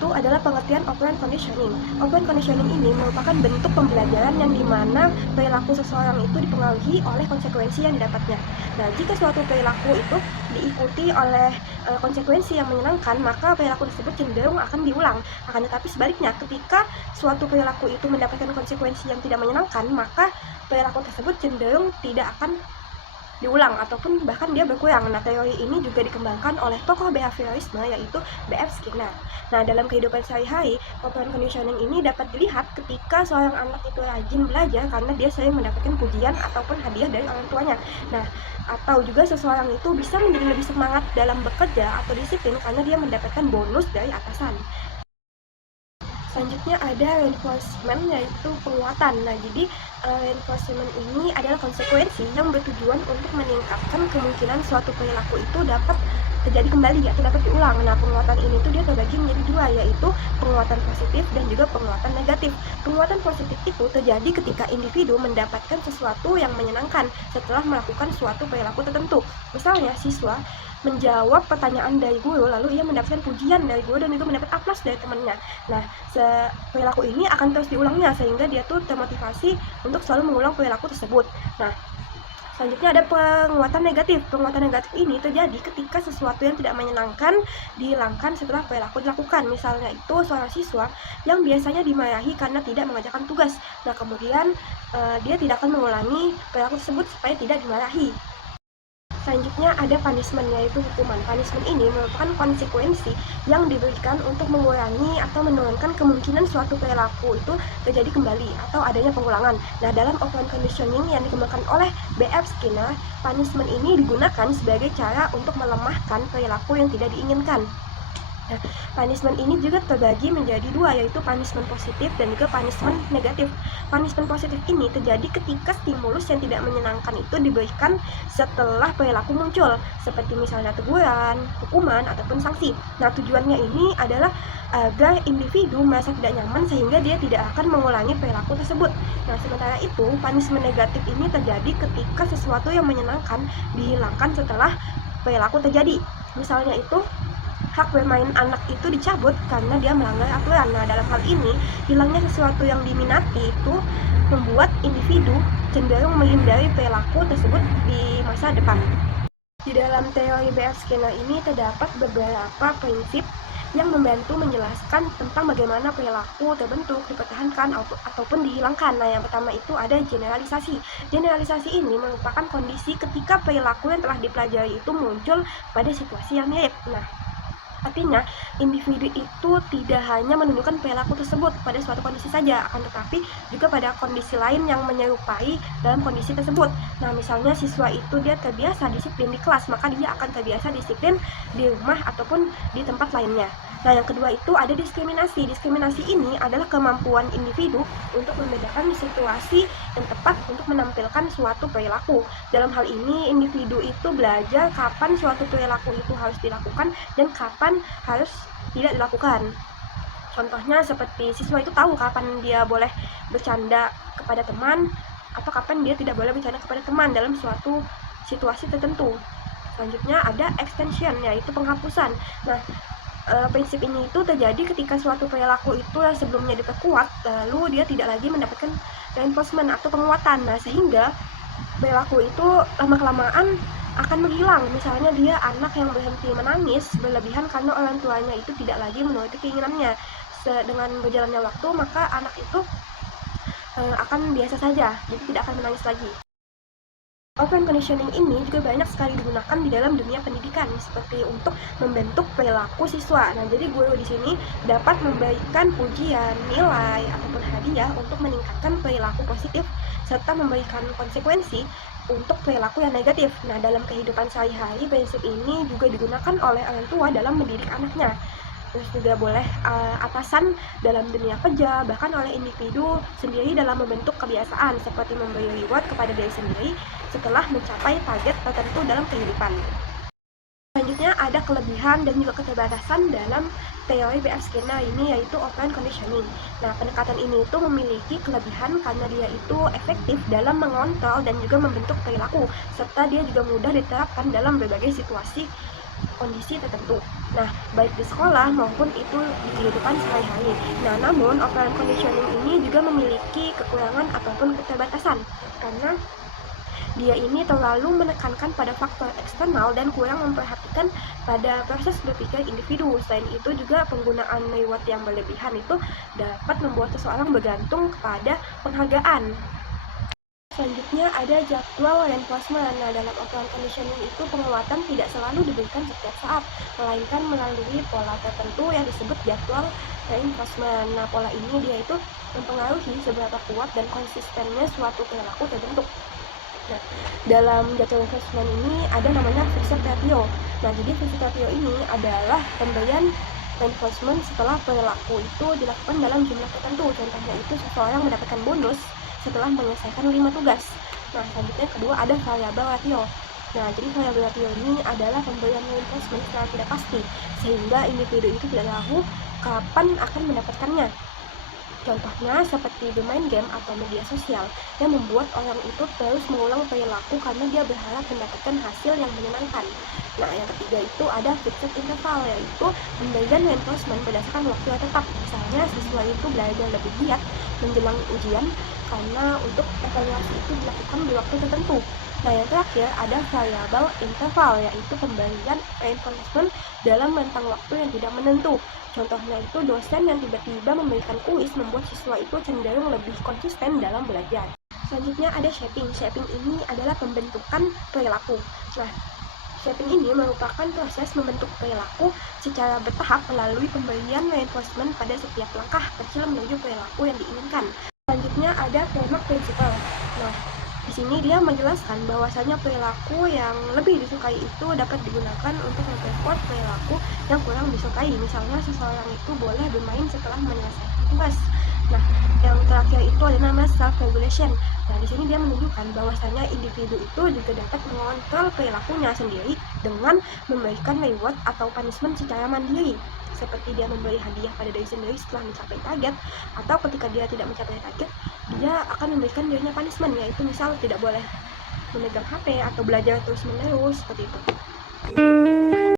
itu adalah pengertian operant conditioning. Operant conditioning ini merupakan bentuk pembelajaran yang dimana perilaku seseorang itu dipengaruhi oleh konsekuensi yang didapatnya. Nah, jika suatu perilaku itu diikuti oleh konsekuensi yang menyenangkan, maka perilaku tersebut cenderung akan diulang. Akan tetapi sebaliknya, ketika suatu perilaku itu mendapatkan konsekuensi yang tidak menyenangkan, maka perilaku tersebut cenderung tidak akan diulang ataupun bahkan dia berkurang. Nah, teori ini juga dikembangkan oleh tokoh behavioralisme yaitu B.F. Skinner. Nah, dalam kehidupan sehari-hari, operant conditioning ini dapat dilihat ketika seorang anak itu rajin belajar karena dia sering mendapatkan pujian ataupun hadiah dari orang tuanya. Nah, atau juga seseorang itu bisa menjadi lebih semangat dalam bekerja atau disiplin karena dia mendapatkan bonus dari atasan. Selanjutnya ada reinforcement, yaitu penguatan. Nah, jadi reinforcement ini adalah konsekuensi yang bertujuan untuk meningkatkan kemungkinan suatu perilaku itu dapat terjadi kembali atau dapat diulang. Nah, penguatan ini tuh dia terbagi menjadi dua, yaitu penguatan positif dan juga penguatan negatif. Penguatan positif itu terjadi ketika individu mendapatkan sesuatu yang menyenangkan setelah melakukan suatu perilaku tertentu. Misalnya, siswa menjawab pertanyaan dari guru, lalu ia mendapatkan pujian dari guru dan juga mendapat aplaus dari temannya. Nah, perilaku ini akan terus diulangnya sehingga dia tuh termotivasi untuk selalu mengulang perilaku tersebut. Nah, selanjutnya ada penguatan negatif. Penguatan negatif ini terjadi ketika sesuatu yang tidak menyenangkan dihilangkan setelah perilaku dilakukan. Misalnya itu seorang siswa yang biasanya dimarahi karena tidak mengerjakan tugas. Nah, kemudian dia tidak akan mengulangi perilaku tersebut supaya tidak dimarahi. Selanjutnya ada punishment, yaitu hukuman. Punishment ini merupakan konsekuensi yang diberikan untuk mengurangi atau menurunkan kemungkinan suatu perilaku itu terjadi kembali atau adanya pengulangan. Nah, dalam operant conditioning yang dikembangkan oleh B.F. Skinner, punishment ini digunakan sebagai cara untuk melemahkan perilaku yang tidak diinginkan. Nah, punishment ini juga terbagi menjadi dua, yaitu punishment positif dan juga punishment negatif. Punishment positif ini terjadi ketika stimulus yang tidak menyenangkan itu diberikan setelah perilaku muncul, seperti misalnya teguran, hukuman, ataupun sanksi. Nah, tujuannya ini adalah agar individu merasa tidak nyaman sehingga dia tidak akan mengulangi perilaku tersebut. Nah, sementara itu, punishment negatif ini terjadi ketika sesuatu yang menyenangkan dihilangkan setelah perilaku terjadi. Misalnya itu, hak bermain anak itu dicabut karena dia melanggar aturan. Nah, dalam hal ini, hilangnya sesuatu yang diminati itu membuat individu cenderung menghindari perilaku tersebut di masa depan. Di dalam teori B.F. Skinner ini terdapat beberapa prinsip yang membantu menjelaskan tentang bagaimana perilaku terbentuk, dipertahankan, ataupun dihilangkan. Nah, yang pertama itu ada generalisasi. Generalisasi ini merupakan kondisi ketika perilaku yang telah dipelajari itu muncul pada situasi yang mirip. Nah, artinya, individu itu tidak hanya menunjukkan perilaku tersebut pada suatu kondisi saja, akan tetapi juga pada kondisi lain yang menyerupai dalam kondisi tersebut. Nah, misalnya siswa itu dia terbiasa disiplin di kelas, maka dia akan terbiasa disiplin di rumah ataupun di tempat lainnya. Nah, yang kedua itu ada diskriminasi. Diskriminasi ini adalah kemampuan individu untuk membedakan situasi yang tepat untuk menampilkan suatu perilaku. Dalam hal ini, individu itu belajar kapan suatu perilaku itu harus dilakukan dan kapan harus tidak dilakukan. Contohnya seperti siswa itu tahu kapan dia boleh bercanda kepada teman atau kapan dia tidak boleh bercanda kepada teman dalam suatu situasi tertentu. Selanjutnya ada extension, yaitu penghapusan. Nah, prinsip ini itu terjadi ketika suatu perilaku itu yang sebelumnya diperkuat, lalu dia tidak lagi mendapatkan reinforcement atau penguatan. Nah, sehingga perilaku itu lama-kelamaan akan menghilang. Misalnya dia anak yang berhenti menangis berlebihan karena orang tuanya itu tidak lagi menuruti keinginannya. Dengan berjalannya waktu, maka anak itu akan biasa saja, jadi tidak akan menangis lagi. Operant conditioning ini juga banyak sekali digunakan di dalam dunia pendidikan, seperti untuk membentuk perilaku siswa. Nah, jadi guru di sini dapat memberikan pujian, nilai, ataupun hadiah untuk meningkatkan perilaku positif, serta memberikan konsekuensi untuk perilaku yang negatif. Nah, dalam kehidupan sehari-hari, prinsip ini juga digunakan oleh orang tua dalam mendidik anaknya. Terus juga boleh atasan dalam dunia kerja, bahkan oleh individu sendiri dalam membentuk kebiasaan, seperti memberi reward kepada diri sendiri setelah mencapai target tertentu dalam kehidupan. Selanjutnya ada kelebihan dan juga keterbatasan dalam teori B.F. Skinner ini, yaitu operant conditioning. Nah, pendekatan ini itu memiliki kelebihan karena dia itu efektif dalam mengontrol dan juga membentuk perilaku, serta dia juga mudah diterapkan dalam berbagai situasi kondisi tertentu. Nah, baik di sekolah maupun itu di kehidupan sehari-hari. Nah, namun operant conditioning ini juga memiliki kekurangan ataupun keterbatasan karena dia ini terlalu menekankan pada faktor eksternal dan kurang memperhatikan pada proses berpikir individu. Selain itu juga penggunaan reward yang berlebihan itu dapat membuat seseorang bergantung kepada penghargaan. Selanjutnya ada jadwal reinforcement. Nah, dalam operant conditioning itu penguatan tidak selalu diberikan setiap saat, melainkan melalui pola tertentu yang disebut jadwal reinforcement. Nah, pola ini dia itu mempengaruhi seberapa kuat dan konsistennya suatu perilaku terbentuk. Nah, dalam jadwal reinforcement ini ada namanya fixed ratio. Nah, jadi fixed ratio ini adalah pemberian reinforcement setelah perilaku itu dilakukan dalam jumlah tertentu. Contohnya itu seseorang mendapatkan bonus setelah menyelesaikan 5 tugas. Nah, selanjutnya kedua ada variabel ratio. Nah, jadi variabel ratio ini adalah pemberian reinforcement secara tidak pasti, sehingga individu itu tidak tahu kapan akan mendapatkannya. Contohnya seperti bermain game atau media sosial yang membuat orang itu terus mengulang perilaku karena dia berharap mendapatkan hasil yang menyenangkan. Nah, yang ketiga itu ada fixed interval, yaitu pemberian reinforcement berdasarkan waktu yang tetap. Misalnya siswa itu belajar lebih giat menjelang ujian karena untuk evaluasi itu dilakukan di waktu tertentu. Nah, yang terakhir ada variabel interval, yaitu pemberian reinforcement dalam rentang waktu yang tidak menentu. Contohnya itu dosen yang tiba-tiba memberikan kuis membuat siswa itu cenderung lebih konsisten dalam belajar. Selanjutnya ada shaping. Shaping ini adalah pembentukan perilaku. Nah, shaping ini merupakan proses membentuk perilaku secara bertahap melalui pemberian reinforcement pada setiap langkah kecil menuju perilaku yang diinginkan. Selanjutnya ada framework principle. Nah, di sini dia menjelaskan bahwasanya perilaku yang lebih disukai itu dapat digunakan untuk memperkuat perilaku yang kurang disukai. Misalnya seseorang itu boleh bermain setelah menyelesaikan tugas. Nah, yang terakhir itu ada nama self-regulation. Nah, di sini dia menunjukkan bahwasanya individu itu juga dapat mengontrol perilakunya sendiri dengan memberikan reward atau punishment secara mandiri. Seperti dia memberi hadiah pada diri sendiri setelah mencapai target, atau ketika dia tidak mencapai target, dia akan memberikan dirinya punishment, yaitu misal tidak boleh memegang HP atau belajar terus-menerus seperti itu.